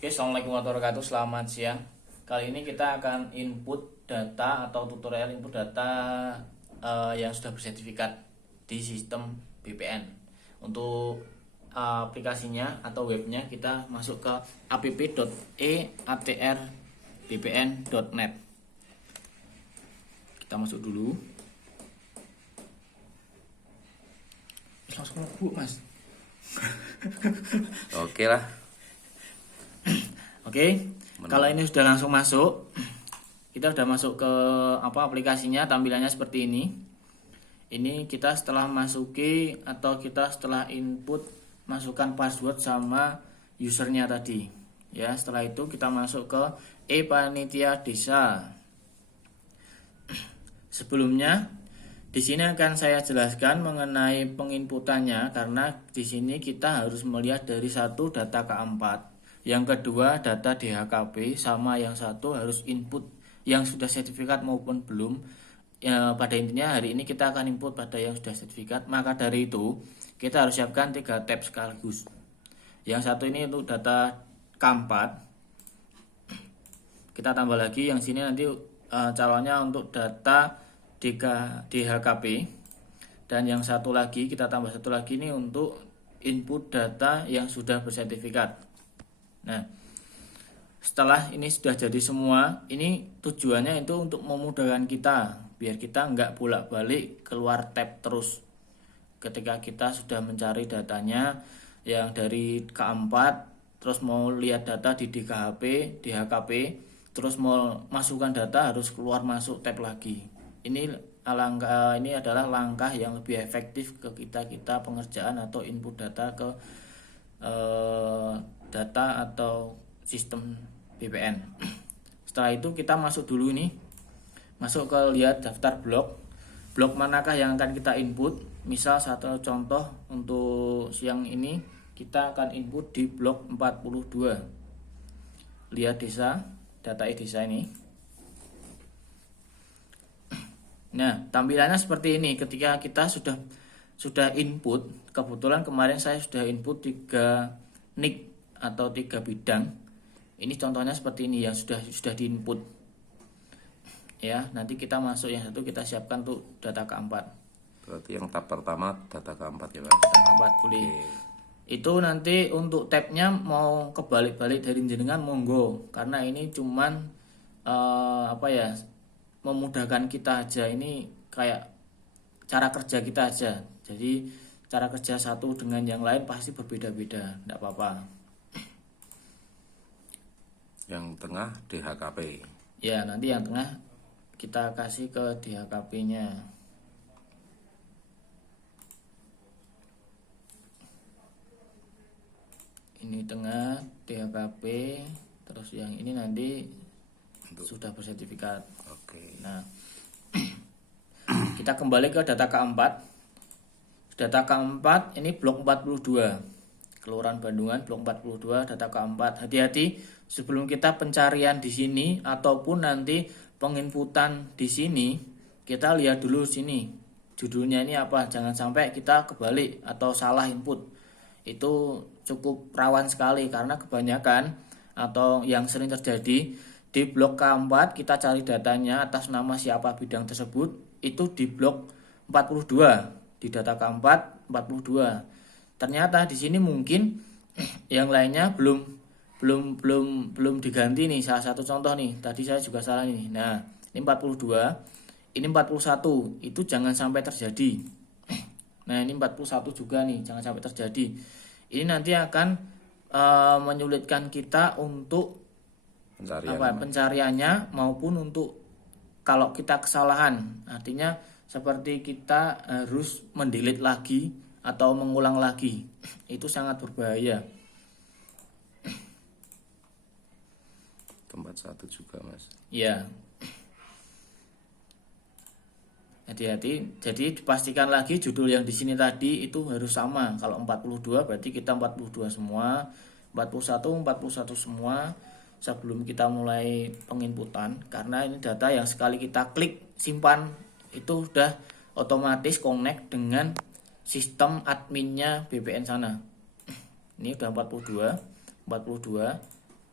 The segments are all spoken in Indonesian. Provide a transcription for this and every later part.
Oke, Assalamualaikum warahmatullahi wabarakatuh. Selamat siang. Kali ini kita akan input data atau tutorial input data yang sudah bersertifikat di sistem BPN. Untuk aplikasinya atau webnya kita masuk ke app.eatrbpn.net. Kita masuk dulu. Langsung Bu, Mas. Oke lah. Oke, kalau ini sudah langsung masuk, kita sudah masuk ke aplikasinya, tampilannya seperti ini. Ini kita setelah masuki atau kita setelah input masukkan password sama usernya tadi. Ya, setelah itu kita masuk ke e-panitia desa. Sebelumnya di sini akan saya jelaskan mengenai penginputannya karena di sini kita harus melihat dari satu data K4. Yang kedua data DHKP sama yang satu harus input yang sudah sertifikat maupun belum. Ya, pada intinya hari ini kita akan input pada yang sudah sertifikat. Maka dari itu kita harus siapkan 3 tab sekaligus. Yang satu ini untuk data K4. Kita tambah lagi yang sini nanti calonnya untuk data DHKP. Dan yang satu lagi kita tambah satu lagi ini untuk input data yang sudah bersertifikat. Nah, setelah ini sudah jadi semua, ini tujuannya itu untuk memudahkan kita, biar kita nggak bolak-balik keluar tab terus. Ketika kita sudah mencari datanya yang dari K4, terus mau lihat data di DHKP, terus mau masukkan data harus keluar masuk tab lagi. Ini adalah langkah yang lebih efektif ke kita pengerjaan atau input data ke data atau sistem BPN. Setelah itu kita masuk dulu nih, masuk ke lihat daftar blok manakah yang akan kita input. Misal satu contoh untuk siang ini kita akan input di blok 42. Lihat desa, data desa ini. Nah, tampilannya seperti ini ketika kita sudah input. Kebetulan kemarin saya sudah input 3 nick atau 3 bidang. Ini contohnya seperti ini yang sudah diinput. Ya, nanti kita masuk yang satu kita siapkan untuk data K4. Berarti yang tab pertama data K4 ya, Mas? Data K4 boleh. Itu nanti untuk tabnya mau kebalik-balik dari jenengan monggo, karena ini cuman memudahkan kita aja. Ini kayak cara kerja kita aja. Jadi cara kerja satu dengan yang lain pasti berbeda-beda, enggak apa-apa. Yang tengah DHKP. Ya, nanti yang tengah kita kasih ke DHKP-nya. Ini tengah DHKP, terus yang ini nanti sudah bersertifikat. Oke. Nah, kita kembali ke data K4. Data K4 ini blok 42. Kelurahan Bandungan blok 42 data K4. Hati-hati sebelum kita pencarian di sini ataupun nanti penginputan di sini, kita lihat dulu sini. Judulnya ini apa? Jangan sampai kita kebalik atau salah input. Itu cukup rawan sekali karena kebanyakan atau yang sering terjadi di blok K4 kita cari datanya atas nama siapa bidang tersebut, itu di blok 42, di data K4 42. Ternyata di sini mungkin yang lainnya belum diganti nih. Salah satu contoh nih, tadi saya juga salah nih. Nah, ini 42, ini 41, itu jangan sampai terjadi. Nah, ini 41 juga nih, jangan sampai terjadi. Ini nanti akan menyulitkan kita untuk pencariannya maupun untuk kalau kita kesalahan. Artinya seperti kita harus mendelete lagi atau mengulang lagi. Itu sangat berbahaya. Tempat satu juga, Mas. Ya. Hati-hati. Jadi dipastikan lagi judul yang di sini tadi itu harus sama. Kalau 42 berarti kita 42 semua, 41 semua sebelum kita mulai penginputan, karena ini data yang sekali kita klik simpan itu udah otomatis connect dengan sistem adminnya BPN sana. Ini udah 42.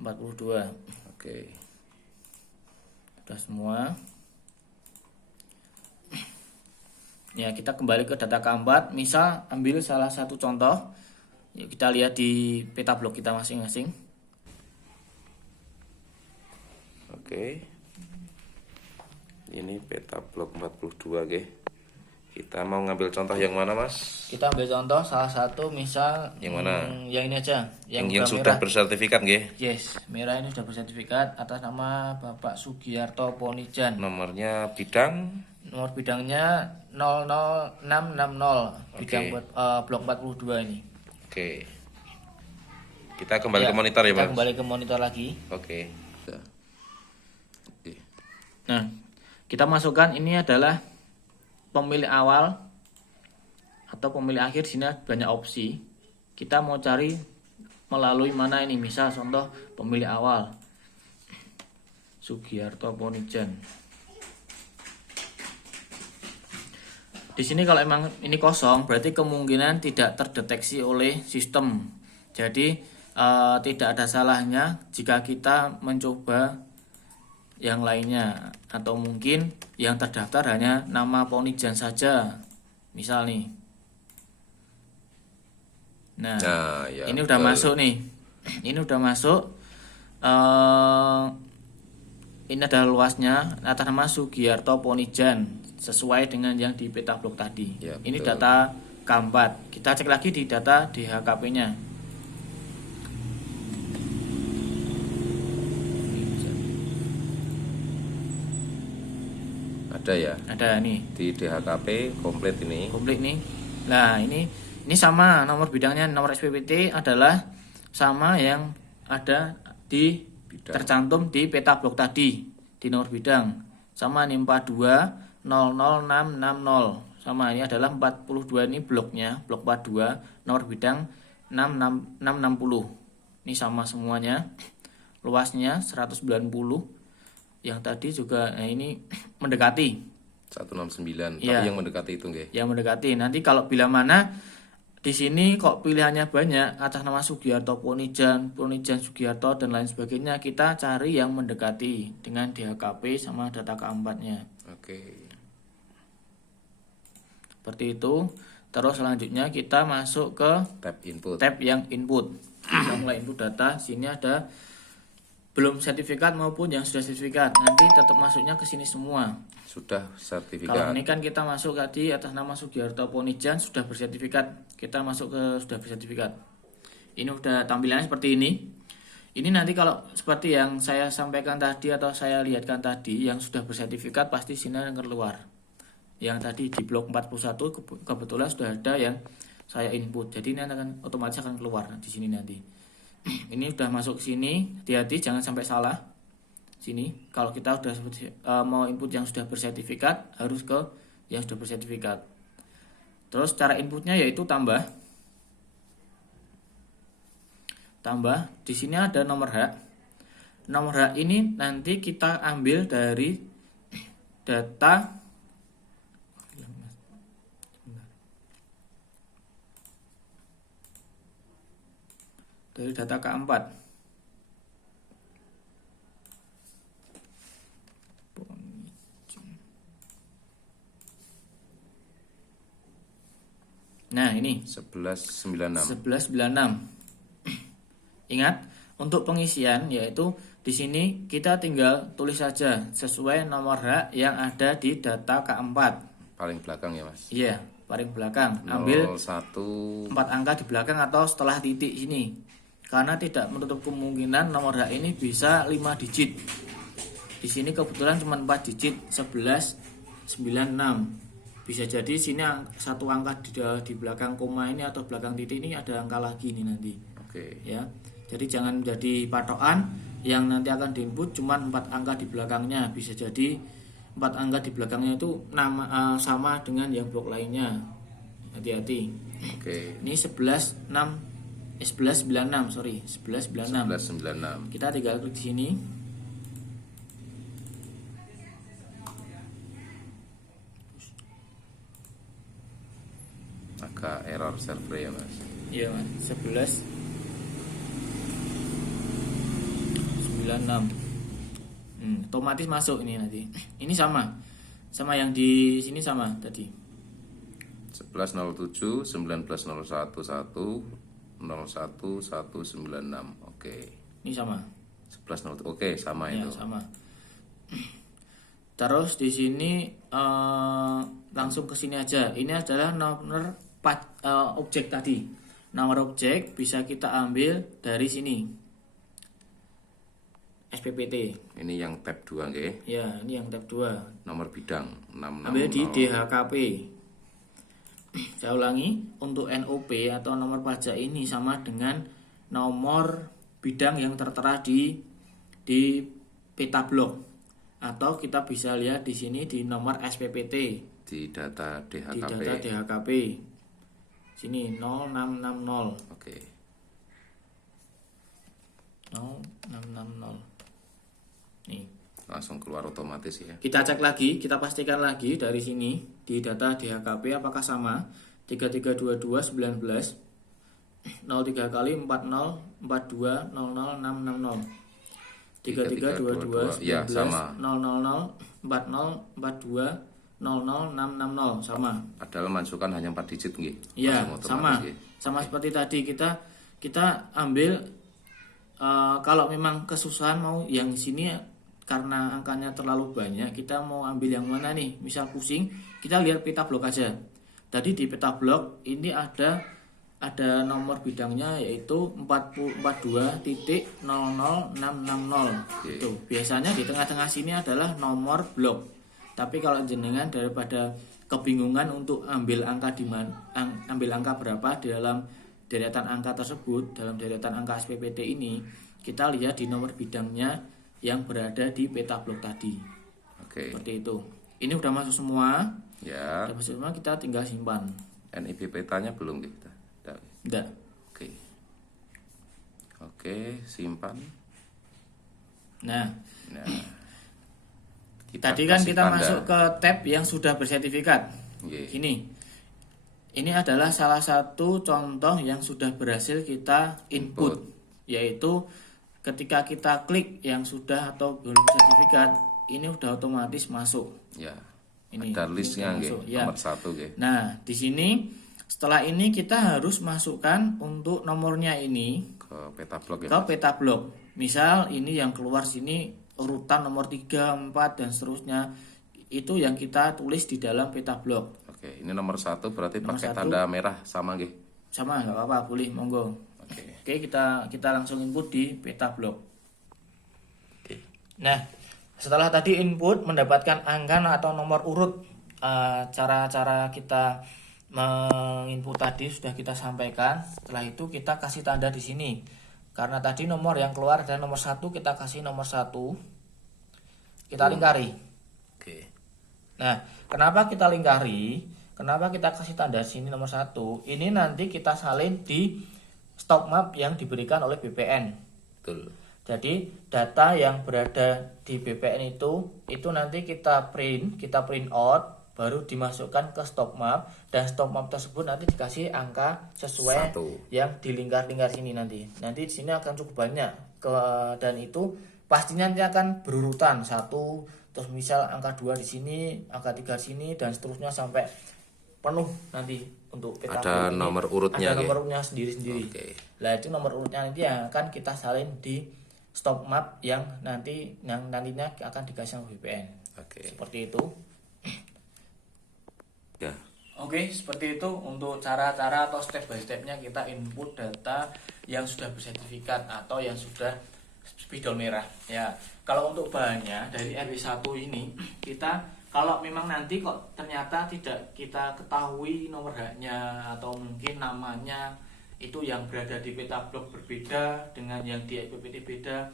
42. Oke. Sudah semua. Ya, kita kembali ke data K4. Misal ambil salah satu contoh. Yuk kita lihat di peta blok kita masing-masing. Oke. Ini peta blok 42, oke. Kita mau ngambil contoh yang mana, Mas? Kita ambil contoh salah satu, misal Yang mana? Yang ini aja, Yang udah sudah merah. bersertifikat, nggih. Yes, merah ini sudah bersertifikat atas nama Bapak Sugiarto Ponijan. Nomornya bidang. Nomor bidangnya 00660, bidang Oke. blok 42 ini. Oke. Kita kembali Ya, ke monitor ya, kita Mas. kembali ke monitor lagi. Oke. Oke. Nah, kita masukkan ini adalah pemilih awal atau pemilih akhir. Di sini banyak opsi. Kita mau cari melalui mana ini? Misal contoh pemilih awal Sugiarto Ponijan. Di sini kalau emang ini kosong, berarti kemungkinan tidak terdeteksi oleh sistem. Jadi tidak ada salahnya jika kita mencoba yang lainnya, atau mungkin yang terdaftar hanya nama Ponijan saja, misal nih. Nah, Ya, ini udah betul. masuk nih. Ini udah masuk. Ini adalah luasnya atas nama Sugiarto Ponijan sesuai dengan yang di peta blok tadi. Ya, ini betul. data K4. Kita cek lagi di data DHKP-nya. Ada ya. Ada nih, Di DHKP komplit ini. komplit nih. Nah, ini sama nomor bidangnya, nomor SPPT adalah sama yang ada di Bidang. tercantum di peta blok tadi di nomor bidang. Sama nih 4200660. Sama ini adalah 42, ini bloknya, blok 42, nomor bidang 660. Ini sama semuanya. Luasnya 190. Yang tadi juga ini mendekati. 169. Iya. Tapi yang mendekati itu nggih. Ya mendekati. Nanti kalau bila mana di sini kok pilihannya banyak atas nama Sugiarto Ponijan, Ponijan Sugiarto dan lain sebagainya, kita cari yang mendekati dengan DHKP sama data K4-nya. Oke. Seperti itu. Terus selanjutnya kita masuk ke Tab input. tab yang input. Kita mulai input data. Sini ada belum sertifikat maupun yang sudah sertifikat. Nanti tetap masuknya ke sini semua. Sudah Kalau sertifikat. ini kan kita masuk tadi atas nama Sugiarto Ponijan sudah bersertifikat. Kita masuk ke sudah bersertifikat. Ini udah tampilannya seperti ini. Ini nanti kalau seperti yang saya sampaikan tadi atau saya lihatkan tadi, yang sudah bersertifikat pasti sini akan keluar. Yang tadi di blok 41 kebetulan sudah ada yang saya input. Jadi ini akan otomatis akan keluar di sini nanti. Ini udah masuk ke sini. Hati-hati jangan sampai salah. Sini kalau kita udah mau input yang sudah bersertifikat harus ke yang sudah bersertifikat. Terus cara inputnya yaitu tambah di sini ada nomor hak. Nomor hak ini nanti kita ambil dari data K4. Nah, ini 1196. 1196. Ingat, untuk pengisian yaitu di sini kita tinggal tulis saja sesuai nomor hak yang ada di data K4. Paling belakang ya, Mas. Iya, paling belakang. Ambil 01. 4 angka di belakang atau setelah titik ini. Karena tidak menutup kemungkinan nomor hak ini bisa 5 digit. Di sini kebetulan cuma 4 digit, 1196. Bisa jadi sini satu angka di belakang koma ini atau belakang titik ini ada angka lagi nih nanti. Oke. Ya. Jadi jangan menjadi patokan yang nanti akan diinput cuma 4 angka di belakangnya. Bisa jadi 4 angka di belakangnya itu sama dengan yang blok lainnya. Hati-hati. Oke. Ini 1196, sorry, 1196. 1196. Kita tinggal klik di sini. Agak error server ya, Mas. Iya, Mas. 11. Otomatis masuk ini nanti. Ini sama yang di sini sama tadi. 1107 1901 196. Oke. Ini sama. 1107. Oke, sama Ya, itu. sama. Terus di sini langsung ke sini aja. Ini adalah nomor objek tadi. Nomor objek bisa kita ambil dari sini. SPPT. Ini yang tab 2 nggih. Ya, ini yang tab 2. Nomor bidang 660. Ambil di DHKP. Saya ulangi, untuk NOP atau nomor pajak ini sama dengan nomor bidang yang tertera di peta blok. Atau kita bisa lihat di sini di nomor SPPT. Di data DHKP. Di data DHKP. Sini 0660. Oke. 0660. Nih. Langsung keluar otomatis ya. Kita cek lagi, kita pastikan lagi dari sini di data DHKP apakah sama 332219 03 kali 40 42 00 660 3322 ya, sama. 000 40 42 00 660 sama. Padahal masukkan hanya 4 digit nggih. Iya, Langsung sama. otomatis, nggih. Sama seperti tadi kita ambil kalau memang kesusahan mau yang sini karena angkanya terlalu banyak, kita mau ambil yang mana nih? Misal pusing, kita lihat peta blok aja. Tadi di peta blok ini ada nomor bidangnya yaitu 42.00660. Itu biasanya di tengah-tengah sini adalah nomor blok. Tapi kalau jenengan daripada kebingungan untuk ambil angka ambil angka berapa di dalam deretan angka tersebut, dalam deretan angka SPPT ini, kita lihat di nomor bidangnya yang berada di peta blok tadi. Oke. Seperti itu. Ini udah masuk semua. Ya. Udah masuk semua, kita tinggal simpan. NIB petanya belum kita. Enggak. Oke. Oke, simpan. Nah, Kita tadi kan kasih kita tanda. masuk ke tab yang sudah bersertifikat. Nggih. Ini adalah salah satu contoh yang sudah berhasil kita input. Yaitu ketika kita klik yang sudah atau belum sertifikat, ini udah otomatis masuk. Ya. Ini ada listnya nggih, ya. nomor 1 nggih. Nah, di sini setelah ini kita harus masukkan untuk nomornya ini Ke peta blok ya. ke peta blok. Misal ini yang keluar sini urutan nomor 3, 4 dan seterusnya. Itu yang kita tulis di dalam peta blok. Oke, ini nomor 1 berarti Nomor pakai 1. tanda merah sama nggih. Sama, nggak apa-apa, boleh, monggo. Oke, kita langsung input di peta blok. Oke. Nah, setelah tadi input mendapatkan angka atau nomor urut, cara-cara kita menginput tadi sudah kita sampaikan. Setelah itu kita kasih tanda di sini. Karena tadi nomor yang keluar adalah nomor 1, kita kasih nomor 1. Kita lingkari. Oke. Nah, kenapa kita lingkari? Kenapa kita kasih tanda di sini nomor 1? Ini nanti kita salin di stop map yang diberikan oleh BPN. Betul. Jadi data yang berada di BPN itu nanti kita print out, baru dimasukkan ke stop map, dan stop map tersebut nanti dikasih angka sesuai 1. yang di lingkar-lingkar sini nanti. Nanti di sini akan cukup banyak dan itu pastinya nanti akan berurutan 1, terus misal angka 2 di sini, angka 3 di sini dan seterusnya sampai penuh nanti untuk peta Ada blok ini. nomor urutnya, ada ya? nomor urutnya sendiri-sendiri. Oke. Nah, itu nomor urutnya nanti yang akan kita salin di stop map yang nantinya akan dikasih sama BPN. Oke. Seperti itu. Ya. Oke, seperti itu untuk cara-cara atau step by stepnya kita input data yang sudah bersertifikat atau yang sudah spidol merah. Ya, kalau untuk bahannya dari RW1 ini kita kalau memang nanti kok ternyata tidak kita ketahui nomor haknya atau mungkin namanya itu yang berada di peta blok berbeda dengan yang di SPPT beda.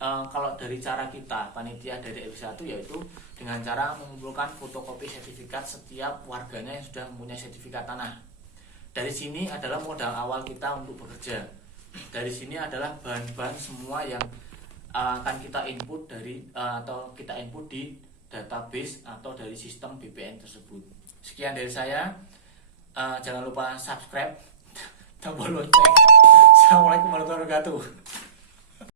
Kalau dari cara kita panitia dari RW1 yaitu dengan cara mengumpulkan fotokopi sertifikat setiap warganya yang sudah mempunyai sertifikat tanah. Dari sini adalah modal awal kita untuk bekerja. Dari sini adalah bahan-bahan semua yang akan kita input atau kita input di database atau dari sistem BPN tersebut. Sekian dari saya. Jangan lupa subscribe, tombol lonceng. Assalamualaikum warahmatullahi wabarakatuh.